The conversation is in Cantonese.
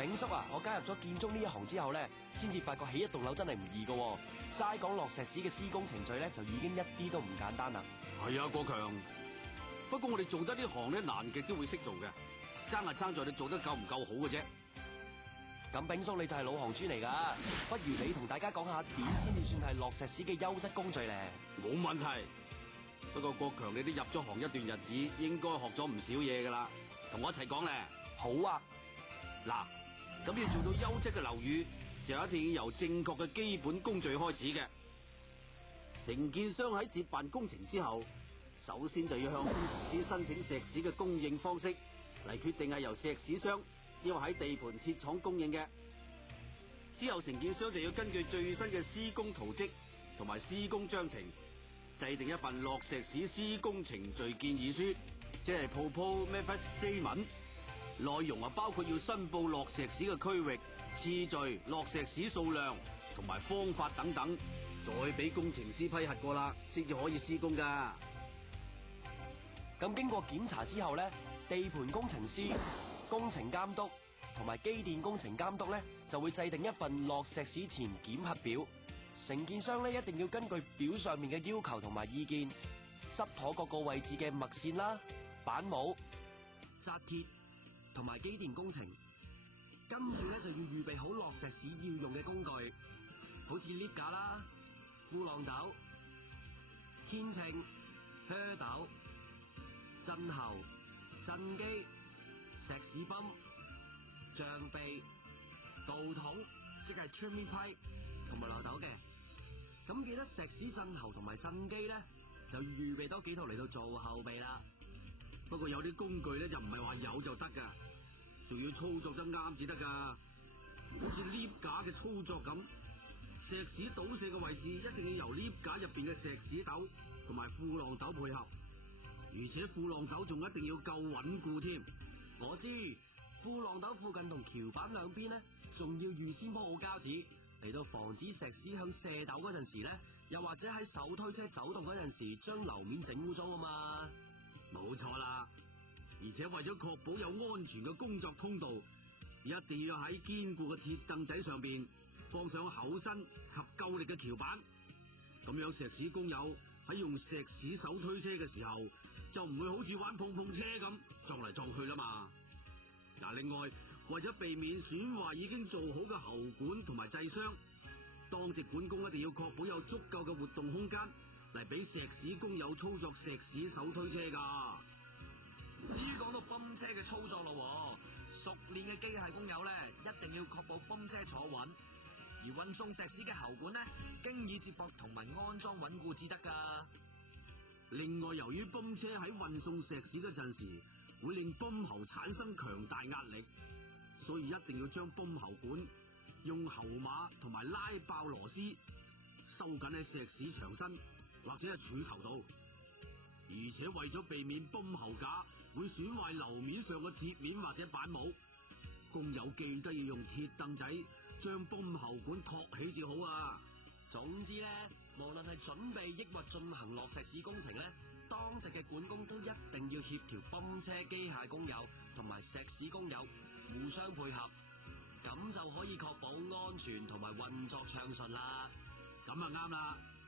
炳叔啊，我加入咗建築呢一行之後咧，先至發覺起一棟樓真係唔易噶。齋講落石屎嘅施工程序咧，就已經一啲都唔簡單啦。係啊，國強。不過我哋做得呢行咧，難極都會識做嘅，爭係爭在你做得夠唔夠好嘅啫。咁炳叔你就係老行專嚟噶，不如你同大家講下點先至算係落石屎嘅優質工序咧？冇問題。不過國強你都入咗行一段日子，應該學咗唔少嘢噶啦，同我一齊講咧。好啊。嗱，咁要做到優質嘅樓宇，就一定要由正確嘅基本工序開始嘅。承建商喺接辦工程之後，首先就要向工程師申請石屎嘅供應方式，嚟決定係由石屎商要喺地盤設廠供應嘅。之後承建商就要根據最新嘅施工圖則同埋施工章程，制定一份落石屎施工程序建議書，即係 Proposed Method Statement。內容啊包括要申報落石屎嘅區域、次序、落石屎數量同埋方法等等，再俾工程師批核過啦，先至可以施工噶。咁經過檢查之後咧，地盤工程師、工程監督同埋機電工程監督咧就會制定一份落石屎前檢核表。承建商咧一定要根據表上面嘅要求同埋意見，執妥各個位置嘅墨線啦、板模、紮鐵同埋機電工程。跟住咧就要預備好落石屎要用嘅工具，好似 lift 架啦、褲浪斗、牽稱、靴斗、震喉、震機、石屎泵、象臂、導筒，即係 trimming pipe 同埋漏斗嘅。咁記得石屎震喉同埋震機咧，就預備多幾套嚟到做後備啦。不過有啲工具咧就唔係話有就得噶，仲要操作得啱至得噶。好似 lift 架嘅操作咁，石屎倒瀉嘅位置一定要由 lift 架入邊嘅石屎斗同埋褲浪斗配合，而且褲浪斗仲一定要夠穩固添。我知褲浪斗附近同橋板兩邊咧，仲要預先鋪好膠紙，嚟到防止石屎響射斗嗰陣時咧，又或者喺手推車走動嗰陣時，將樓面整污糟啊嘛。冇錯啦，而且為咗確保有安全嘅工作通道，一定要喺堅固嘅鐵凳仔上邊放上厚身及夠力嘅橋板，咁樣石屎工友喺用石屎手推車嘅時候，就唔會好似玩碰碰車咁撞嚟撞去啦嘛。嗱，另外為咗避免損壞已經做好嘅喉管同埋制箱，當值管工一定要確保有足夠嘅活動空間嚟俾石屎工友操作石屎手推車噶。至於講到泵車嘅操作咯，熟練嘅機械工友咧，一定要確保泵車坐穩，而運送石屎嘅喉管咧，經已接駁同埋安裝穩固至得噶。另外，由於泵車喺運送石屎嗰陣時，會令泵喉產生強大壓力，所以一定要將泵喉管用喉馬同埋拉爆螺絲收緊喺石屎牆身或者係柱頭度，而且為咗避免泵喉架會損壞樓面上嘅鐵面或者板模，工友記得要用鐵凳仔將泵喉管托起至好啊！總之咧，無論係準備抑或進行落石屎工程咧，當值嘅管工都一定要協調泵車機械工友同埋石屎工友互相配合，咁就可以確保安全同埋運作暢順啦。咁啊啱啦！